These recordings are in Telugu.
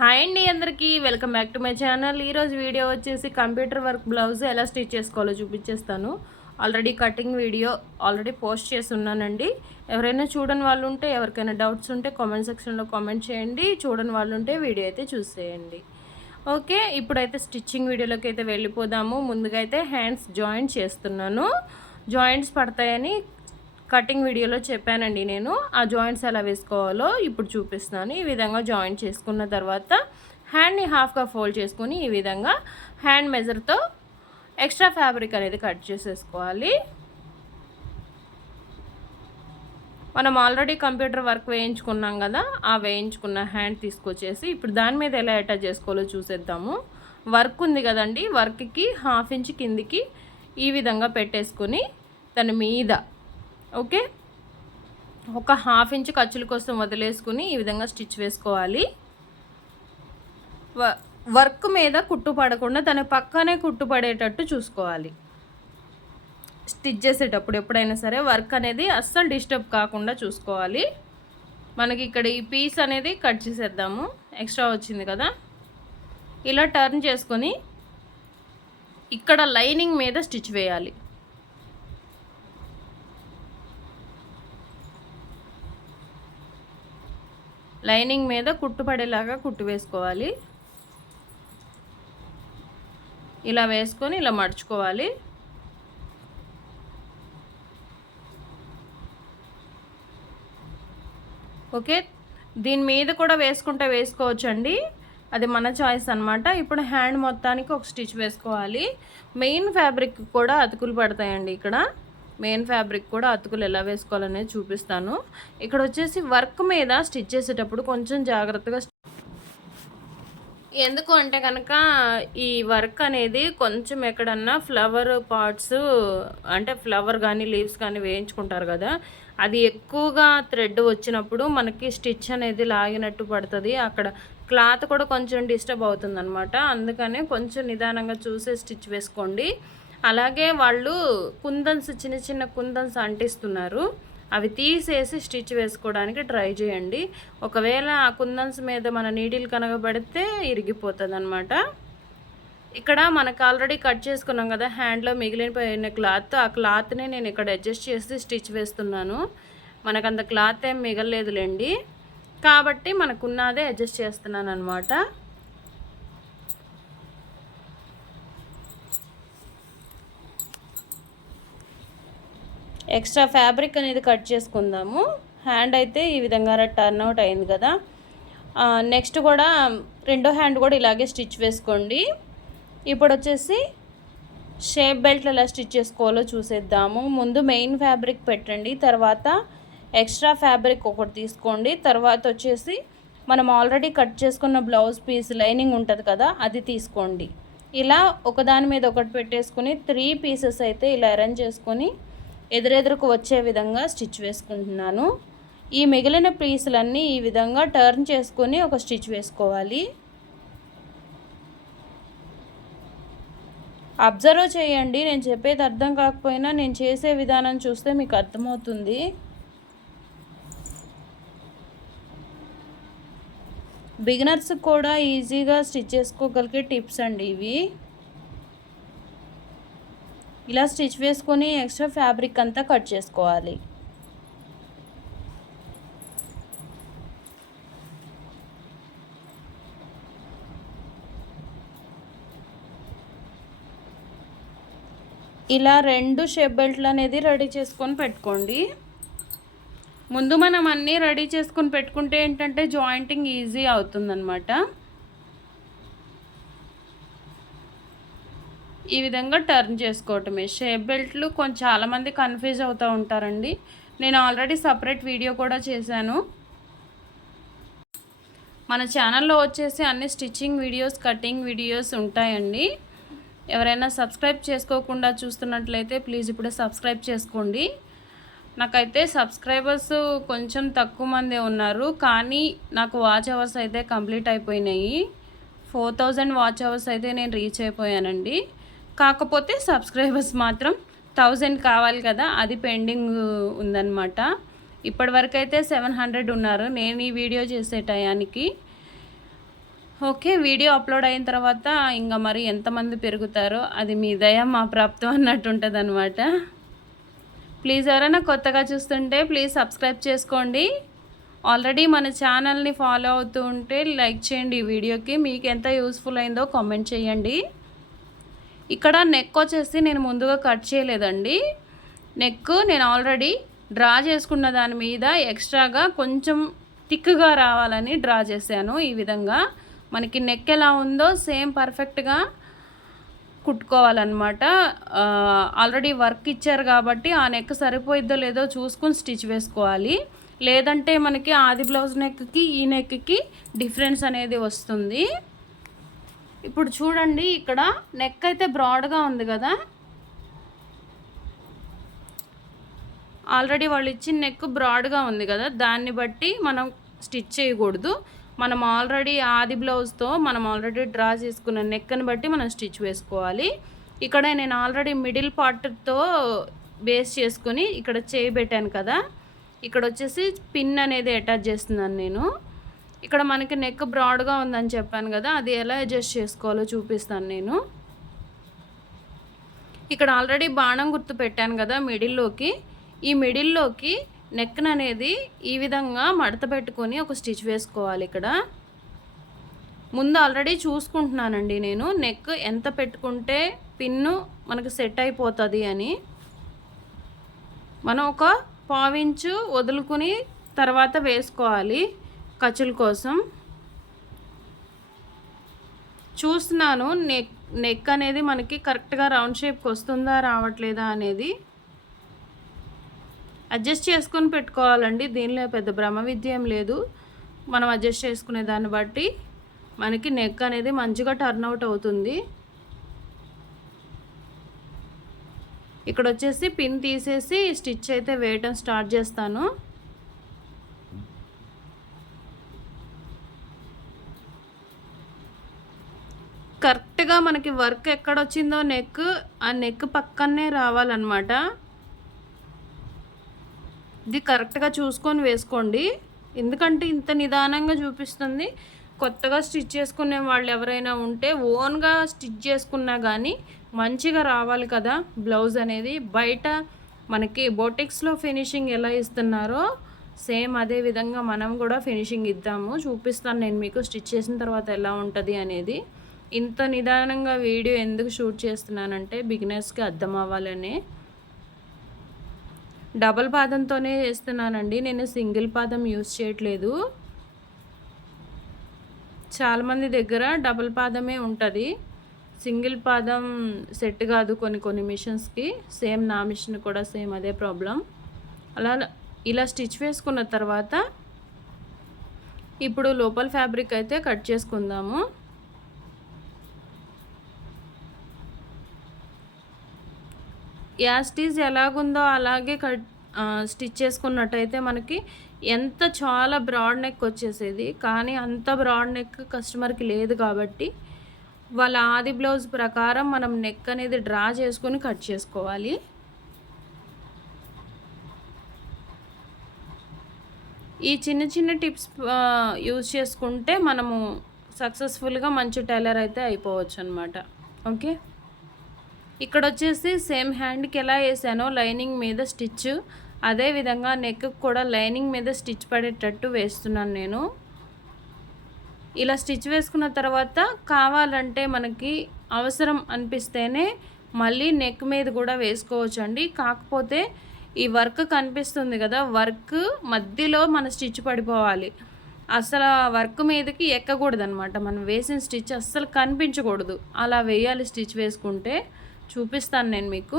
హాయ్ అండి అందరికీ welcome back to my channel. ఈరోజు వీడియో వచ్చేసి కంప్యూటర్ వర్క్ బ్లౌజ్ ఎలా స్టిచ్ చేసుకోవాలో చూపించేస్తాను. ఆల్రెడీ కటింగ్ వీడియో పోస్ట్ చేసి ఉన్నానండి. ఎవరైనా చూడని వాళ్ళు ఉంటే, ఎవరికైనా డౌట్స్ ఉంటే కామెంట్ సెక్షన్లో కామెంట్ చేయండి. చూడని వాళ్ళు ఉంటే వీడియో అయితే చూసేయండి. ఓకే, ఇప్పుడైతే స్టిచ్చింగ్ వీడియోలోకి అయితే వెళ్ళిపోదాము. ముందుగా అయితే హ్యాండ్స్ జాయింట్ చేస్తున్నాను. జాయింట్స్ పడతాయని కటింగ్ వీడియోలో చెప్పానండి నేను. ఆ జాయింట్స్ ఎలా వేసుకోవాలో ఇప్పుడు చూపిస్తున్నాను. ఈ విధంగా జాయింట్ చేసుకున్న తర్వాత హ్యాండ్ని హాఫ్గా ఫోల్డ్ చేసుకుని ఈ విధంగా హ్యాండ్ మెజర్తో ఎక్స్ట్రా ఫ్యాబ్రిక్ అనేది కట్ చేసేసుకోవాలి. మనం ఆల్రెడీ కంప్యూటర్ వర్క్ వేయించుకున్నాం కదా, ఆ వేయించుకున్న హ్యాండ్ తీసుకొచ్చేసి ఇప్పుడు దాని మీద ఎలా అటాచ్ చేసుకోవాలో చూసేద్దాము. వర్క్ ఉంది కదండి, వర్క్కి 1/2 ఇంచ్ కిందికి ఈ విధంగా పెట్టేసుకొని దాని మీద ఓకే ఒక 1/2 ఇంచ్ ఖర్చుల కోసం వదిలేసుకుని ఈ విధంగా స్టిచ్ వేసుకోవాలి. వర్క్ మీద కుట్టు పడకుండా తన పక్కనే కుట్టు పడేటట్టు చూసుకోవాలి. స్టిచ్ చేసేటప్పుడు ఎప్పుడైనా సరే వర్క్ అనేది అస్సలు డిస్టర్బ్ కాకుండా చూసుకోవాలి. మనకి ఇక్కడ ఈ పీస్ అనేది కట్ చేసేద్దాము. ఎక్స్ట్రా వచ్చింది కదా, ఇలా టర్న్ చేసుకొని ఇక్కడ లైనింగ్ మీద స్టిచ్ వేయాలి. లైనింగ్ మీద కుట్టు పడేలాగా కుట్టు వేసుకోవాలి. ఇలా వేసుకొని ఇలా మడుచుకోవాలి. ఓకే, దీని మీద కూడా వేసుకుంటే వేసుకోవచ్చండి, అది మన చాయిస్ అనమాట. ఇప్పుడు హ్యాండ్ మొత్తానికి ఒక స్టిచ్ వేసుకోవాలి. మెయిన్ ఫ్యాబ్రిక్ కూడా అతుకులు పడతాయండి. ఇక్కడ మెయిన్ ఫ్యాబ్రిక్ కూడా అతుకులు ఎలా వేసుకోవాలనేది చూపిస్తాను. ఇక్కడ వచ్చేసి వర్క్ మీద స్టిచ్ చేసేటప్పుడు కొంచెం జాగ్రత్తగా, ఎందుకు అంటే కనుక ఈ వర్క్ అనేది కొంచెం ఎక్కడన్నా ఫ్లవర్ పార్ట్స్ అంటే ఫ్లవర్ కానీ లీవ్స్ కానీ వేయించుకుంటారు కదా, అది ఎక్కువగా థ్రెడ్ వచ్చినప్పుడు మనకి స్టిచ్ అనేది లాగినట్టు పడుతుంది. అక్కడ క్లాత్ కూడా కొంచెం డిస్టర్బ్ అవుతుంది అనమాట. అందుకనే కొంచెం నిదానంగా చూసే స్టిచ్ వేసుకోండి. అలాగే వాళ్ళు కుందన్స్, చిన్న చిన్న కుందన్స్ అంటిస్తున్నారు, అవి తీసేసి స్టిచ్ వేసుకోవడానికి ట్రై చేయండి. ఒకవేళ ఆ కుందన్స్ మీద మన నీడిల్ కనగబడితే ఇరిగిపోతుంది అనమాట. ఇక్కడ మనకు ఆల్రెడీ కట్ చేసుకున్నాం కదా హ్యాండ్లో మిగిలిపోయిన క్లాత్, ఆ క్లాత్ని నేను ఇక్కడ అడ్జస్ట్ చేసి స్టిచ్ వేస్తున్నాను. మనకంత క్లాత్ ఏం మిగలలేదులేండి, కాబట్టి మనకున్నదే అడ్జస్ట్ చేస్తున్నాను అనమాట. ఎక్స్ట్రా ఫ్యాబ్రిక్ అనేది కట్ చేసుకుందాము. హ్యాండ్ అయితే ఈ విధంగా టర్న్ అవుట్ అయింది కదా. నెక్స్ట్ కూడా రెండో హ్యాండ్ కూడా ఇలాగే స్టిచ్ వేసుకోండి. ఇప్పుడు వచ్చేసి షేప్ బెల్ట్లు ఎలా స్టిచ్ చేసుకోవాలో చూసేద్దాము. ముందు మెయిన్ ఫ్యాబ్రిక్ పెట్టండి, తర్వాత ఎక్స్ట్రా ఫ్యాబ్రిక్ ఒకటి తీసుకోండి, తర్వాత వచ్చేసి మనం ఆల్రెడీ కట్ చేసుకున్న బ్లౌజ్ పీస్ లైనింగ్ ఉంటుంది కదా, అది తీసుకోండి. ఇలా ఒకదాని మీద ఒకటి పెట్టేసుకొని 3 పీసెస్ అయితే ఇలా అరేంజ్ చేసుకొని ఎదురెదురుకు వచ్చే విధంగా స్టిచ్ వేసుకుంటున్నాను. ఈ మిగిలిన పీసులన్నీ ఈ విధంగా టర్న్ చేసుకొని ఒక స్టిచ్ వేసుకోవాలి. అబ్జర్వ్ చేయండి, నేను చెప్పేది అర్థం కాకపోయినా నేను చేసే విధానం చూస్తే మీకు అర్థమవుతుంది. బిగినర్స్ కూడా ఈజీగా స్టిచ్ చేసుకోగలిగే టిప్స్ అండి ఇవి. ఇలా స్టిచ్ వేసుకొని ఎక్స్ట్రా ఫ్యాబ్రిక్ అంతా కట్ చేసుకోవాలి. ఇలా 2 షేప్ బెల్ట్లు అనేది రెడీ చేసుకొని పెట్టుకోండి. ముందు మనం అన్నీ రెడీ చేసుకొని పెట్టుకుంటే ఏంటంటే జాయింటింగ్ ఈజీ అవుతుందన్నమాట. ఈ విధంగా టర్న్ చేసుకోవటమే. షేప్ బెల్ట్లు కొంచెం చాలామంది కన్ఫ్యూజ్ అవుతూ ఉంటారండి. నేను ఆల్రెడీ సపరేట్ వీడియో కూడా చేశాను. మన ఛానల్లో వచ్చేసి అన్ని స్టిచ్చింగ్ వీడియోస్, కటింగ్ వీడియోస్ ఉంటాయండి. ఎవరైనా సబ్స్క్రైబ్ చేసుకోకుండా చూస్తున్నట్లయితే ప్లీజ్ ఇప్పుడే సబ్స్క్రైబ్ చేసుకోండి. నాకైతే సబ్స్క్రైబర్స్ కొంచెం తక్కువ మందే ఉన్నారు, కానీ నాకు వాచ్ అవర్స్ అయితే కంప్లీట్ అయిపోయినాయి. 4000 వాచ్ అవర్స్ అయితే నేను రీచ్ అయిపోయానండి. కాకపోతే సబ్స్క్రైబర్స్ మాత్రం 1000 కావాలి కదా, అది పెండింగ్ ఉందన్నమాట. ఇప్పటి వరకు అయితే 700 ఉన్నారు నేను ఈ వీడియో చేసే టయానికి. ఓకే. వీడియో అప్‌లోడ్ అయిన తర్వాత ఇంగ మరి ఎంతమంది పెరుగుతారో అది మీ దయ, మా ప్రాప్తం అన్నట్టుంటదనమాట. ప్లీజ్ ఎవరైనా కొత్తగా చూస్తుంటే ప్లీజ్ సబ్స్క్రైబ్ చేసుకోండి. ఆల్రెడీ మన ఛానల్‌ని ఫాలో అవుతూ ఉంటే లైక్ చేయండి ఈ వీడియోకి. మీకు ఎంత యూజ్‌ఫుల్ అయిందో కామెంట్ చేయండి. ఇక్కడ నెక్ వచ్చేసి నేను ముందుగా కట్ చేయలేదండి. నెక్ నేను ఆల్రెడీ డ్రా చేసుకున్న దాని మీద ఎక్స్ట్రాగా కొంచెం థిక్‌గా రావాలని డ్రా చేశాను. ఈ విధంగా మనకి నెక్ ఎలా ఉందో సేమ్ పర్ఫెక్ట్‌గా కుట్టుకోవాలన్నమాట. ఆల్రెడీ వర్క్ ఇచ్చారు కాబట్టి ఆ నెక్ సరిపోయిద్దో లేదో చూసుకొని స్టిచ్ వేసుకోవాలి. లేదంటే మనకి ఆది బ్లౌజ్ నెక్కి ఈ నెక్కి డిఫరెన్స్ అనేది వస్తుంది. ఇప్పుడు చూడండి, ఇక్కడ నెక్ అయితే బ్రాడ్గా ఉంది కదా. ఆల్రెడీ వాళ్ళు ఇచ్చిన నెక్ బ్రాడ్గా ఉంది కదా, దాన్ని బట్టి మనం స్టిచ్ చేయకూడదు. మనం ఆల్రెడీ ఆది బ్లౌజ్తో మనం ఆల్రెడీ డ్రా చేసుకున్న నెక్ని బట్టి మనం స్టిచ్ వేసుకోవాలి. ఇక్కడ నేను ఆల్రెడీ మిడిల్ పార్ట్తో బేస్ చేసుకొని ఇక్కడ చేయబెట్టాను కదా, ఇక్కడ వచ్చేసి పిన్ అనేది అటాచ్ చేస్తున్నాను నేను. ఇక్కడ మనకి నెక్ బ్రాడ్గా ఉందని చెప్పాను కదా, అది ఎలా అడ్జస్ట్ చేసుకోవాలో చూపిస్తాను నేను. ఇక్కడ ఆల్రెడీ బాణం గుర్తు పెట్టాను కదా మిడిల్లోకి. ఈ మిడిల్లోకి నెక్ అనేది ఈ విధంగా మడత పెట్టుకొని ఒక స్టిచ్ వేసుకోవాలి. ఇక్కడ ముందు ఆల్రెడీ చూసుకుంటున్నానండి నేను నెక్ ఎంత పెట్టుకుంటే పిన్ను మనకు సెట్ అయిపోతుంది అని. మనం ఒక పావించు వదులుకుని తర్వాత వేసుకోవాలి ఖర్చుల కోసం. చూస్తున్నాను నెక్ అనేది మనకి కరెక్ట్గా రౌండ్ షేప్కి వస్తుందా రావట్లేదా అనేది అడ్జస్ట్ చేసుకొని పెట్టుకోవాలండి. దీనిలో పెద్ద బ్రహ్మ విద్య ఏం లేదు. మనం అడ్జస్ట్ చేసుకునే దాన్ని బట్టి మనకి నెక్ అనేది మంచిగా టర్న్ అవుట్ అవుతుంది. ఇక్కడ వచ్చేసి పిన్ తీసేసి స్టిచ్ అయితే వేయటం స్టార్ట్ చేస్తాను. కరెక్ట్గా మనకి వర్క్ ఎక్కడొచ్చిందో నెక్, ఆ నెక్ పక్కనే రావాలన్నమాట. ఇది కరెక్ట్గా చూసుకొని వేసుకోండి. ఎందుకంటే ఇంత నిదానంగా చూపిస్తుంది. కొత్తగా స్టిచ్ చేసుకునే వాళ్ళు ఎవరైనా ఉంటే ఓన్గా స్టిచ్ చేసుకున్నా కానీ మంచిగా రావాలి కదా బ్లౌజ్ అనేది. బయట మనకి బోటిక్స్లో ఫినిషింగ్ ఎలా ఇస్తున్నారో సేమ్ అదే విధంగా మనం కూడా ఫినిషింగ్ ఇద్దాము. చూపిస్తాను నేను మీకు స్టిచ్ చేసిన తర్వాత ఎలా ఉంటుంది అనేది. ఇంత నిదానంగా వీడియో ఎందుకు షూట్ చేస్తున్నానంటే బిగినర్స్కి అర్థం అవ్వాలని. డబల్ పాదంతోనే చేస్తున్నానండి, నేను సింగిల్ పాదం యూజ్ చేయట్లేదు. చాలామంది దగ్గర డబల్ పాదమే ఉంటుంది, సింగిల్ పాదం సెట్ కాదు కొన్ని మిషన్స్కి. సేమ్ నా మిషన్ కూడా సేమ్ అదే ప్రాబ్లం. ఇలా స్టిచ్ వేసుకున్న తర్వాత ఇప్పుడు లోపల ఫ్యాబ్రిక్ అయితే కట్ చేసుకుందాము. యాస్టీజ్ ఎలాగుందో అలాగే స్టిచ్ చేసుకున్నట్టయితే మనకి చాలా బ్రాడ్ నెక్ వచ్చేసేది. కానీ అంత బ్రాడ్ నెక్ కస్టమర్కి లేదు కాబట్టి వాళ్ళ ఆది బ్లౌజ్ ప్రకారం మనం నెక్ అనేది డ్రా చేసుకొని కట్ చేసుకోవాలి. ఈ చిన్న టిప్స్ యూజ్ చేసుకుంటే మనము సక్సెస్ఫుల్గా మంచి టైలర్ అయితే అయిపోవచ్చు అనమాట. ఓకే, ఇక్కడ వచ్చేసి సేమ్ హ్యాండ్కి ఎలా వేసానో లైనింగ్ మీద స్టిచ్, అదేవిధంగా నెక్ కూడా లైనింగ్ మీద స్టిచ్ పడేటట్టు వేస్తున్నాను నేను. ఇలా స్టిచ్ వేసుకున్న తర్వాత కావాలంటే మనకి అవసరం అనిపిస్తేనే మళ్ళీ నెక్ మీద కూడా వేసుకోవచ్చు అండి. కాకపోతే ఈ వర్క్ కనిపిస్తుంది కదా, వర్క్ మధ్యలో మన స్టిచ్ పడిపోవాలి. అసలు వర్క్ మీదకి ఎక్కకూడదు అనమాట. మనం వేసిన స్టిచ్ అస్సలు కనిపించకూడదు. అలా వేయాలి స్టిచ్ వేసుకుంటే. చూపిస్తాను నేను మీకు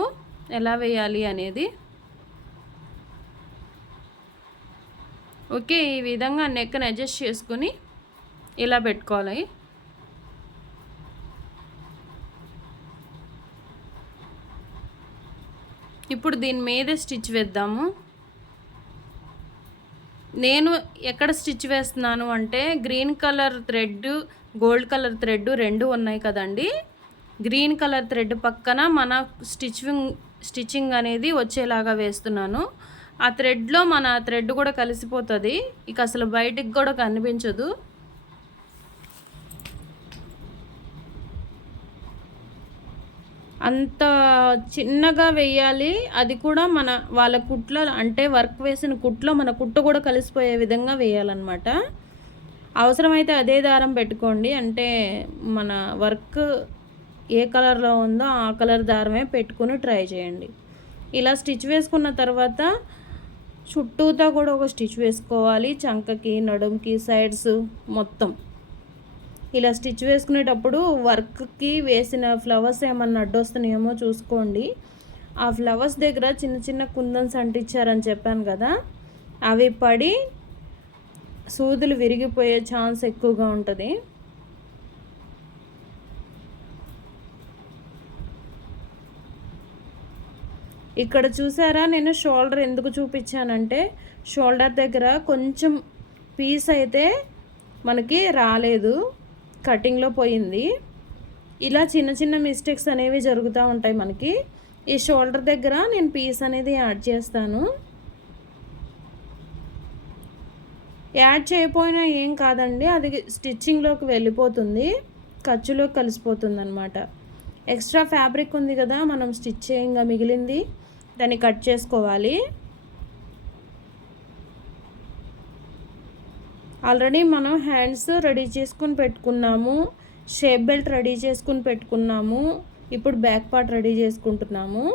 ఎలా వేయాలి అనేది. ఓకే, ఈ విధంగా నెక్ని అడ్జస్ట్ చేసుకుని ఇలా పెట్టుకోవాలి. ఇప్పుడు దీని మీద స్టిచ్ వేద్దాము. నేను ఎక్కడ స్టిచ్ వేస్తున్నాను అంటే green colour thread, gold colour thread రెండు ఉన్నాయి కదండి. గ్రీన్ కలర్ థ్రెడ్ పక్కన మన స్టిచ్చింగ్ అనేది వచ్చేలాగా వేస్తున్నాను. ఆ థ్రెడ్లో మన థ్రెడ్ కూడా కలిసిపోతుంది, ఇక అసలు బయటికి కూడా కనిపించదు. అంత చిన్నగా వేయాలి. అది కూడా వాళ్ళ కుట్లో అంటే వర్క్ వేసిన కుట్లో మన కుట్టు కూడా కలిసిపోయే విధంగా వేయాలన్నమాట. అవసరమైతే అదే దారం పెట్టుకోండి. అంటే మన వర్క్ ఏ కలర్‌లో ఉందో ఆ కలర్ దారమే పెట్టుకొని ట్రై చేయండి. ఇలా స్టిచ్ వేసుకున్న తర్వాత చుట్టూతా కూడా ఒక స్టిచ్ వేసుకోవాలి. చంకకి, నడుముకి, సైడ్స్ మొత్తం. ఇలా స్టిచ్ వేసుకునేటప్పుడు వర్క్కి వేసిన ఫ్లవర్స్ ఏమన్నా అడ్డొస్తున్నాయేమో చూసుకోండి. ఆ ఫ్లవర్స్ దగ్గర చిన్న చిన్న కుందన్స్ అంటించారని చెప్పాను కదా, అవి పడి సూదులు విరిగిపోయే ఛాన్స్ ఎక్కువగా ఉంటుంది. ఇక్కడ చూసారా, నేను షోల్డర్ ఎందుకు చూపించానంటే షోల్డర్ దగ్గర కొంచెం పీస్ అయితే మనకి రాలేదు, కటింగ్లో పోయింది. ఇలా చిన్న చిన్న మిస్టేక్స్ అనేవి జరుగుతూ ఉంటాయి మనకి. ఈ షోల్డర్ దగ్గర నేను పీస్ అనేది యాడ్ చేస్తాను. యాడ్ చేయకపోయినా ఏం కాదండి, అది స్టిచ్చింగ్లోకి వెళ్ళిపోతుంది, ఖర్చులోకి కలిసిపోతుంది అనమాట. ఎక్స్ట్రా ఫ్యాబ్రిక్ ఉంది కదా మనం స్టిచ్ చేయంగా మిగిలింది, దాన్ని కట్ చేసుకోవాలి. ఆల్రెడీ మనం హ్యాండ్స్ రెడీ చేసుకుని పెట్టుకున్నాము, షేప్ బెల్ట్ రెడీ చేసుకుని పెట్టుకున్నాము. ఇప్పుడు బ్యాక్ పార్ట్ రెడీ చేసుకుంటున్నాము.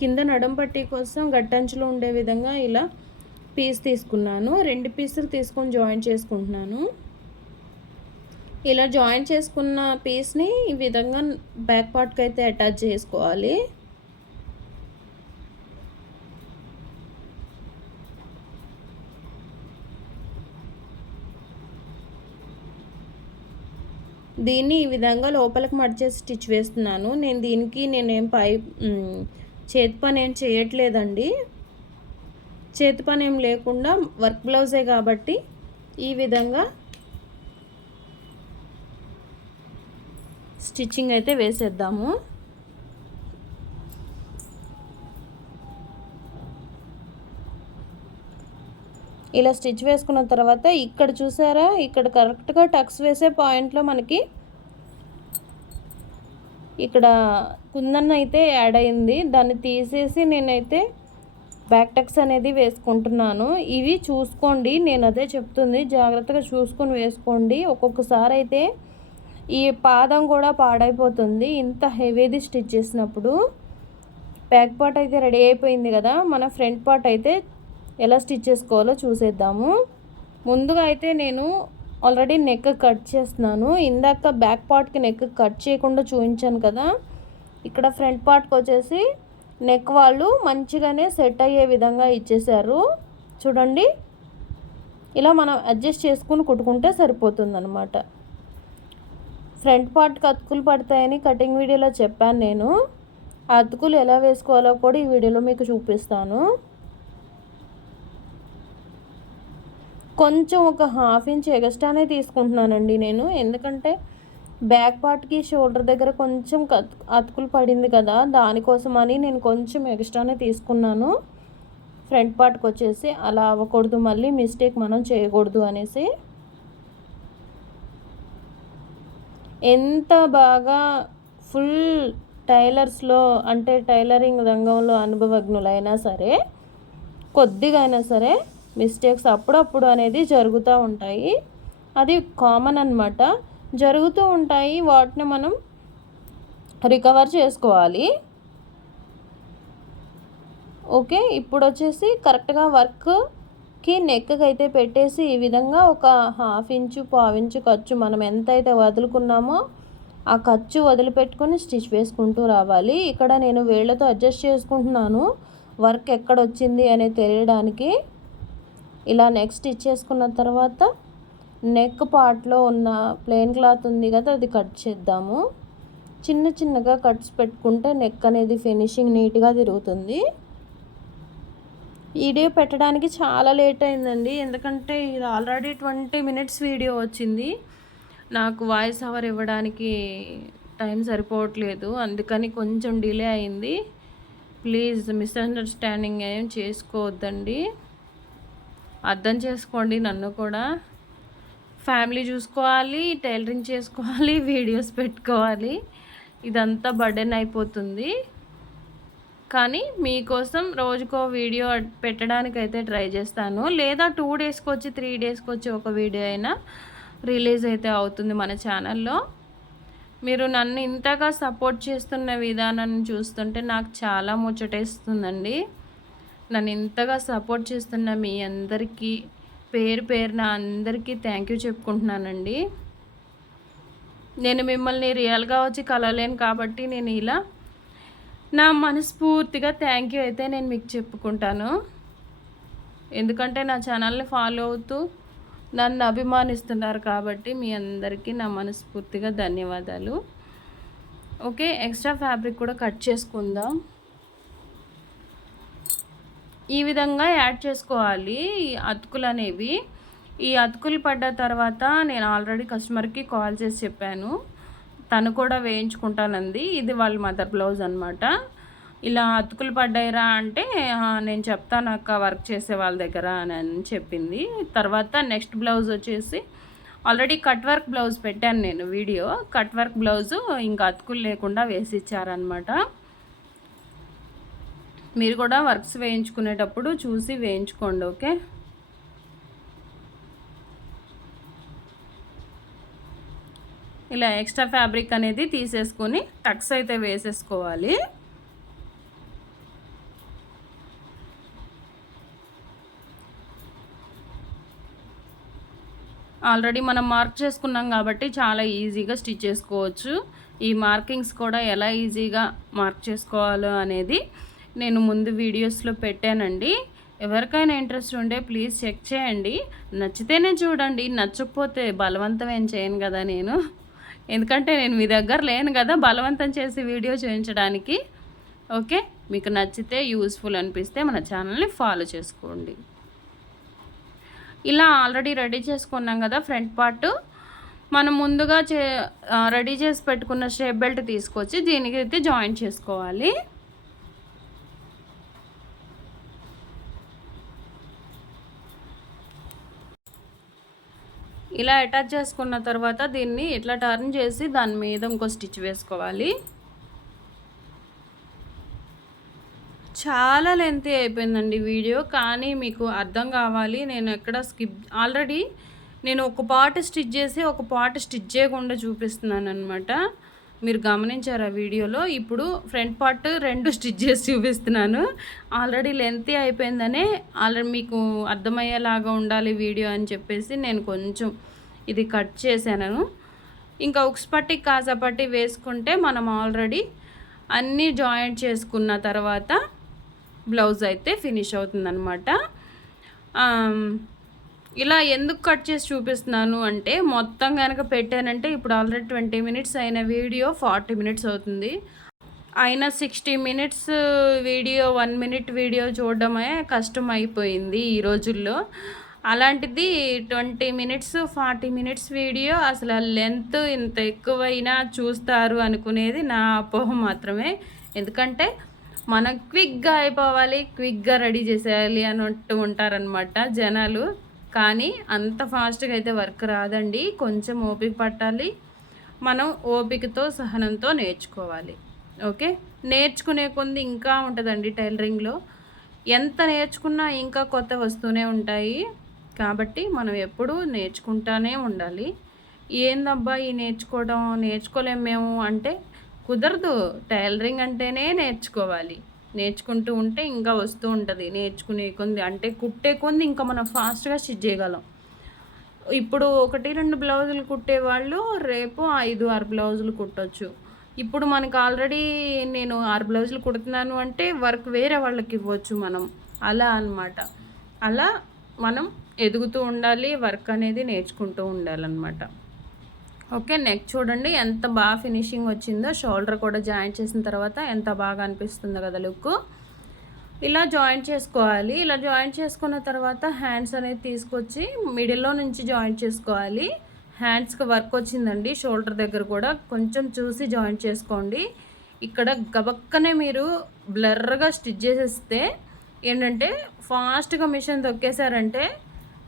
కింద నడుం పట్టీ కోసం గట్టంచులో ఉండే విధంగా ఇలా పీస్ తీసుకున్నాను. 2 పీసులు తీసుకొని జాయింట్ చేసుకుంటున్నాను. ఇలా జాయింట్ చేసుకున్న పీస్ని ఈ విధంగా బ్యాక్ పార్ట్కి అయితే అటాచ్ చేసుకోవాలి. దీన్ని ఈ విధంగా లోపలికి మడిచేసి స్టిచ్ వేస్తున్నాను. నేనేం చేతి పని ఏం చేయట్లేదండి. చేతి పని ఏం లేకుండా వర్క్ బ్లౌజే కాబట్టి ఈ విధంగా స్టిచ్చింగ్ అయితే వేసేద్దాము. ఇలా స్టిచ్ వేసుకున్న తర్వాత ఇక్కడ చూసారా, ఇక్కడ కరెక్ట్గా టక్స్ వేసే పాయింట్లో మనకి ఇక్కడ కుందన్ అయితే యాడ్ అయింది. దాన్ని తీసేసి నేనైతే బ్యాక్ టక్స్ అనేది వేసుకుంటున్నాను. ఇవి చూసుకోండి, నేను అదే చెప్తుంది, జాగ్రత్తగా చూసుకొని వేసుకోండి. ఒక్కొక్కసారి అయితే ఈ పాదం కూడా పాడైపోతుంది ఇంత హెవీది స్టిచ్ చేసినప్పుడు. బ్యాక్ పార్ట్ అయితే రెడీ అయిపోయింది కదా, మన ఫ్రంట్ పార్ట్ అయితే ఎలా స్టిచ్ చేసుకోవాలో చూసేద్దాము. ముందుగా అయితే నేను ఆల్రెడీ నెక్ కట్ చేస్తున్నాను. ఇందాక బ్యాక్ పార్ట్కి నెక్ కట్ చేయకుండా చూపించాను కదా, ఇక్కడ ఫ్రంట్ పార్ట్కి వచ్చేసి నెక్ వాళ్ళు మంచిగానే సెట్ అయ్యే విధంగా ఇచ్చేసారు. చూడండి, ఇలా మనం అడ్జస్ట్ చేసుకుని కుట్టుకుంటే సరిపోతుంది అనమాట. ఫ్రంట్ పార్ట్కి అతుకులు పడతాయని కటింగ్ వీడియోలో చెప్పాను నేను. ఆ అతుకులు ఎలా వేసుకోవాలో కూడా ఈ వీడియోలో మీకు చూపిస్తాను. కొంచెం ఒక 1/2 ఇంచ్ ఎక్స్ట్రానే తీసుకుంటున్నానండి నేను, ఎందుకంటే బ్యాక్ పార్ట్కి షోల్డర్ దగ్గర కొంచెం అతుకులు పడింది కదా, దానికోసమని నేను కొంచెం ఎక్స్ట్రానే తీసుకున్నాను. ఫ్రంట్ పార్ట్కి వచ్చేసి అలా అవ్వకూడదు, మళ్ళీ మిస్టేక్ మనం చేయకూడదు అనేసి. ఎంత బాగా ఫుల్ టైలర్స్లో అంటే టైలరింగ్ రంగంలో అనుభవజ్ఞులైనా సరే కొద్దిగా అయినా సరే మిస్టేక్స్ అప్పుడప్పుడు అనేది జరుగుతూ ఉంటాయి. అది కామన్ అన్నమాట, జరుగుతూ ఉంటాయి. వాటిని మనం రికవర్ చేసుకోవాలి. ఓకే, ఇప్పుడు వచ్చేసి కరెక్ట్గా వర్క్కి నెక్కి అయితే పెట్టేసి ఈ విధంగా ఒక 1/2 ఇంచు 1/4 ఇంచు ఖర్చు మనం ఎంతైతే వదులుకున్నామో ఆ ఖర్చు వదిలిపెట్టుకొని స్టిచ్ వేసుకుంటూ రావాలి. ఇక్కడ నేను వేళ్ళతో అడ్జస్ట్ చేసుకుంటున్నాను వర్క్ ఎక్కడ వచ్చింది అనేది తెలియడానికి. ఇలా నెక్ స్టిచ్ చేసుకున్న తర్వాత నెక్ పార్ట్లో ఉన్న ప్లెయిన్ క్లాత్ ఉంది కదా, అది కట్ చేద్దాము. చిన్న చిన్నగా కట్స్ పెట్టుకుంటే నెక్ అనేది ఫినిషింగ్ నీట్గా తిరుగుతుంది. వీడియో పెట్టడానికి చాలా లేట్ అయిందండి, ఎందుకంటే ఇది ఆల్రెడీ 20 మినిట్స్ వీడియో వచ్చింది. నాకు వాయిస్ ఓవర్ ఇవ్వడానికి టైం సరిపోవట్లేదు, అందుకని కొంచెం డిలే అయింది. ప్లీజ్ మిస్అండర్స్టాండింగ్ ఏం చేసుకోవద్దండి, అర్థం చేసుకోండి. నన్ను కూడా ఫ్యామిలీ చూసుకోవాలి, టైలరింగ్ చేసుకోవాలి, వీడియోస్ పెట్టుకోవాలి. ఇదంతా బర్డెన్ అయిపోతుంది. కానీ మీకోసం రోజుకో వీడియో పెట్టడానికైతే ట్రై చేస్తాను. లేదా 2 డేస్కి వచ్చి 3 డేస్కి వచ్చి ఒక వీడియో అయినా రిలీజ్ అయితే అవుతుంది మన ఛానల్లో. మీరు నన్ను ఇంతగా సపోర్ట్ చేస్తున్న విధానాన్ని చూస్తుంటే నాకు చాలా ముచ్చటేస్తుందండి. నన్ను ఇంతగా సపోర్ట్ చేస్తున్న మీ అందరికీ పేరు పేరున అందరికీ థ్యాంక్ యూ చెప్పుకుంటున్నానండి. నేను మిమ్మల్ని రియల్గా వచ్చి కలవలేను కాబట్టి నేను ఇలా నా మనస్ఫూర్తిగా థ్యాంక్ యూ అయితే నేను మీకు చెప్పుకుంటాను. ఎందుకంటే నా ఛానల్ని ఫాలో అవుతూ నన్ను అభిమానిస్తున్నారు కాబట్టి మీ అందరికీ నా మనస్ఫూర్తిగా ధన్యవాదాలు. ఓకే, ఎక్స్ట్రా ఫ్యాబ్రిక్ కూడా కట్ చేసుకుందాం. ఈ విధంగా యాడ్ చేసుకోవాలి అతుకులు అనేవి. ఈ అతుకులు పడ్డ తర్వాత నేను ఆల్రెడీ కస్టమర్కి కాల్ చేసి చెప్పాను, తను కూడా వేయించుకుంటానంది. ఇది వాళ్ళ మదర్ బ్లౌజ్ అనమాట. ఇలా అతుకులు పడ్డాయిరా అంటే నేను చెప్తాను అక్క వర్క్ చేసే వాళ్ళ దగ్గర అని చెప్పింది. తర్వాత నెక్స్ట్ బ్లౌజ్ వచ్చేసి ఆల్రెడీ కట్ వర్క్ బ్లౌజ్ పెట్టాను నేను వీడియో. కట్ వర్క్ బ్లౌజు ఇంకా అతుకులు లేకుండా వేసి ఇచ్చారనమాట. మీరు కూడా వర్క్స్ వేయించుకునేటప్పుడు చూసి వేయించుకోండి. ఓకే, ఇలా ఎక్స్ట్రా ఫ్యాబ్రిక్ అనేది తీసేసుకొని టక్స్ అయితే వేసేసుకోవాలి. ఆల్రెడీ మనం మార్క్ చేసుకున్నాం కాబట్టి చాలా ఈజీగా స్టిచ్ చేసుకోవచ్చు. ఈ మార్కింగ్స్ కూడా ఎలా ఈజీగా మార్క్ చేసుకోవాలో అనేది నేను ముందు వీడియోస్లో పెట్టానండి. ఎవరికైనా ఇంట్రెస్ట్ ఉంటే ప్లీజ్ చెక్ చేయండి. నచ్చితేనే చూడండి, నచ్చకపోతే బలవంతం ఏం చేయను కదా నేను. ఎందుకంటే నేను మీ దగ్గర లేను కదా బలవంతం చేసి వీడియో చేయించడానికి. ఓకే, మీకు నచ్చితే యూస్ఫుల్ అనిపిస్తే మన ఛానల్ని ఫాలో చేసుకోండి. ఇలా ఆల్రెడీ రెడీ చేసుకున్నాం కదా ఫ్రంట్ పార్ట్. మనం ముందుగా రెడీ చేసి పెట్టుకున్న షేప్ బెల్ట్ తీసుకొచ్చి దీనికి అయితే జాయిన్ చేసుకోవాలి. ఇలా అటాచ్ చేసుకున్న తర్వాత దీన్ని ఇట్లా టర్న్ చేసి దాని మీద ఇంకో స్టిచ్ వేసుకోవాలి. చాలా లెంతీ అయిపోయిందండి వీడియో, కానీ మీకు అర్థం కావాలి. నేను ఎక్కడ ఆల్రెడీ నేను ఒక పార్ట్ స్టిచ్ చేసి ఒక పార్ట్ స్టిచ్ చేయకుండా చూపిస్తున్నాను అనమాట. మీరు గమనించారు ఆ వీడియోలో. ఇప్పుడు ఫ్రంట్ పార్ట్ 2 స్టిచ్ చేసి చూపిస్తున్నాను. ఆల్రెడీ లెంతీ అయిపోయిందనే ఆల్రెడీ మీకు అర్థమయ్యేలాగా ఉండాలి వీడియో అని చెప్పేసి నేను కొంచెం ఇది కట్ చేశాను. ఇంకా ఉక్స్ పట్టి కాజా పట్టి వేసుకుంటే మనం ఆల్రెడీ అన్నీ జాయింట్ చేసుకున్న తర్వాత బ్లౌజ్ అయితే ఫినిష్ అవుతుందన్నమాట. ఇలా ఎందుకు కట్ చేసి చూపిస్తున్నాను అంటే మొత్తం కనుక పెట్టానంటే ఇప్పుడు ఆల్రెడీ 20 మినిట్స్ అయిన వీడియో 40 మినిట్స్ అవుతుంది. అయినా 60 మినిట్స్ వీడియో 1 మినిట్ వీడియో చూడడమే కష్టం అయిపోయింది ఈ రోజుల్లో. అలాంటిది 20 మినిట్స్ 40 మినిట్స్ వీడియో అసలు లెంత్ ఇంత ఎక్కువైనా చూస్తారు అనుకునేది నా అపోహ మాత్రమే. ఎందుకంటే మనం క్విక్గా అయిపోవాలి, క్విక్గా రెడీ చేసేయాలి అన్నట్టు ఉంటారనమాట జనాలు. కానీ అంత ఫాస్ట్గా అయితే వర్క్ రాదండి. కొంచెం ఓపిక పట్టాలి. మనం ఓపికతో సహనంతో నేర్చుకోవాలి. ఓకే, నేర్చుకునే కొంది ఇంకా ఉంటుందండి టైలరింగ్లో. ఎంత నేర్చుకున్నా ఇంకా కొత్త వస్తూనే ఉంటాయి. కాబట్టి మనం ఎప్పుడూ నేర్చుకుంటానే ఉండాలి. ఏందబ్బా ఈ నేర్చుకోలేము మేము అంటే కుదరదు. టైలరింగ్ అంటేనే నేర్చుకోవాలి. నేర్చుకుంటూ ఉంటే ఇంకా వస్తూ ఉంటుంది. నేర్చుకునే కొంది అంటే కుట్టే కొంది ఇంకా మనం ఫాస్ట్గా స్టిచ్ చేయగలం. ఇప్పుడు 1-2 బ్లౌజులు కుట్టేవాళ్ళు రేపు 5-6 బ్లౌజులు కుట్టచ్చు. ఇప్పుడు మనకు ఆల్రెడీ నేను 6 బ్లౌజులు కుడుతున్నాను అంటే వర్క్ వేరే వాళ్ళకి ఇవ్వచ్చు మనం. అలా అన్నమాట. అలా మనం ఎదుగుతూ ఉండాలి, వర్క్ అనేది నేర్చుకుంటూ ఉండాలన్నమాట. ఓకే, నెక్ చూడండి ఎంత బాగా ఫినిషింగ్ వచ్చిందో. షోల్డర్ కూడా జాయింట్ చేసిన తర్వాత ఎంత బాగా అనిపిస్తుందో కదా లుక్. ఇలా జాయింట్ చేసుకోవాలి. ఇలా జాయింట్ చేసుకున్న తర్వాత హ్యాండ్స్ అనేది తీసుకొచ్చి మిడిల్లో నుంచి జాయింట్ చేసుకోవాలి. హ్యాండ్స్కి వర్క్ వచ్చిందండి. షోల్డర్ దగ్గర కూడా కొంచెం చూసి జాయింట్ చేసుకోండి. ఇక్కడ గబక్కనే మీరు బ్లర్గా స్టిచ్ చేసేస్తే ఏంటంటే ఫాస్ట్గా మిషన్ తొక్కేశారంటే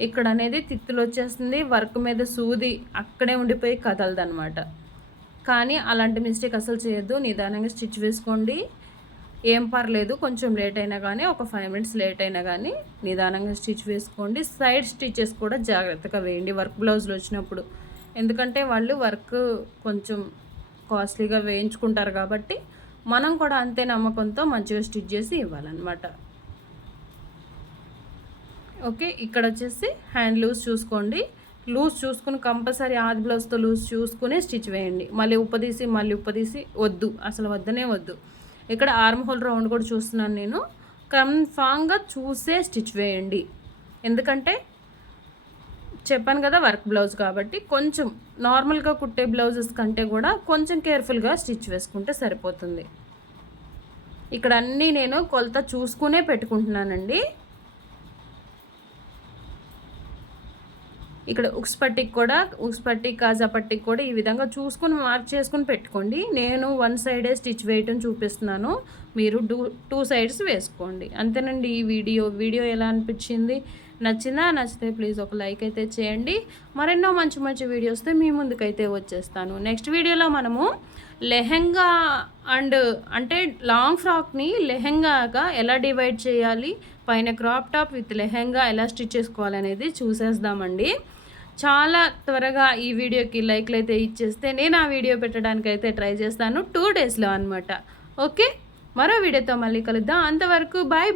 ఇక్కడ అనేది తిత్తులు వచ్చేస్తుంది. వర్క్ మీద సూది అక్కడే ఉండిపోయి కదలదనమాట. కానీ అలాంటి మిస్టేక్ అసలు చేయొద్దు. నిదానంగా స్టిచ్ వేసుకోండి. ఏం పర్లేదు, కొంచెం లేట్ అయినా కానీ, ఒక 5 మినిట్స్ లేట్ అయినా కానీ నిదానంగా స్టిచ్ వేసుకోండి. సైడ్ స్టిచెస్ కూడా జాగ్రత్తగా వేయండి వర్క్ బ్లౌజులు వచ్చినప్పుడు. ఎందుకంటే వాళ్ళు వర్క్ కొంచెం కాస్ట్లీగా వేయించుకుంటారు కాబట్టి మనం కూడా అంతే నమ్మకంతో మంచిగా స్టిచ్ చేసి ఇవ్వాలన్నమాట. ఓకే, ఇక్కడ వచ్చేసి హ్యాండ్ లూజ్ చూసుకోండి. లూజ్ చూసుకుని కంపల్సరీ ఆది బ్లౌజ్తో లూజ్ చూసుకునే స్టిచ్ వేయండి. మళ్ళీ ఉప్పదీసి వద్దు, అసలు వద్దనే వద్దు. ఇక్కడ ఆర్మ్ హోల్ రౌండ్ కూడా చూస్తున్నాను నేను. కన్ఫామ్గా చూసే స్టిచ్ వేయండి. ఎందుకంటే చెప్పాను కదా వర్క్ బ్లౌజ్ కాబట్టి కొంచెం నార్మల్గా కుట్టే బ్లౌజెస్ కంటే కూడా కొంచెం కేర్ఫుల్గా స్టిచ్ వేసుకుంటే సరిపోతుంది. ఇక్కడ అన్నీ నేను కొలత చూసుకునే పెట్టుకుంటున్నానండి. ఇక్కడ ఉక్స్ పట్టి కాజా పట్టికి కూడా ఈ విధంగా చూసుకుని మార్క్ చేసుకుని పెట్టుకోండి. నేను 1 సైడే స్టిచ్ వేయటం చూపిస్తున్నాను, మీరు 2 సైడ్స్ వేసుకోండి. అంతేనండి. ఈ వీడియో ఎలా అనిపించింది? నచ్చితే ప్లీజ్ ఒక లైక్ అయితే చేయండి. మరెన్నో మంచి వీడియోస్తో మీ ముందుకైతే వచ్చేస్తాను. నెక్స్ట్ వీడియోలో మనము లెహెంగా అంటే లాంగ్ ఫ్రాక్ని లెహెంగాగా ఎలా డివైడ్ చేయాలి, పైన క్రాప్ టాప్ విత్ లెహెంగా ఎలా స్టిచ్ చేసుకోవాలనేది చూసేద్దామండి. చాలా త్వరగా ఈ వీడియోకి లైక్లు అయితే ఇచ్చేస్తే నేను ఆ వీడియో పెట్టడానికి అయితే ట్రై చేస్తాను 2 డేస్లో అనమాట. ఓకే, మరో వీడియోతో మళ్ళీ కలుద్దాం. అంతవరకు బాయ్.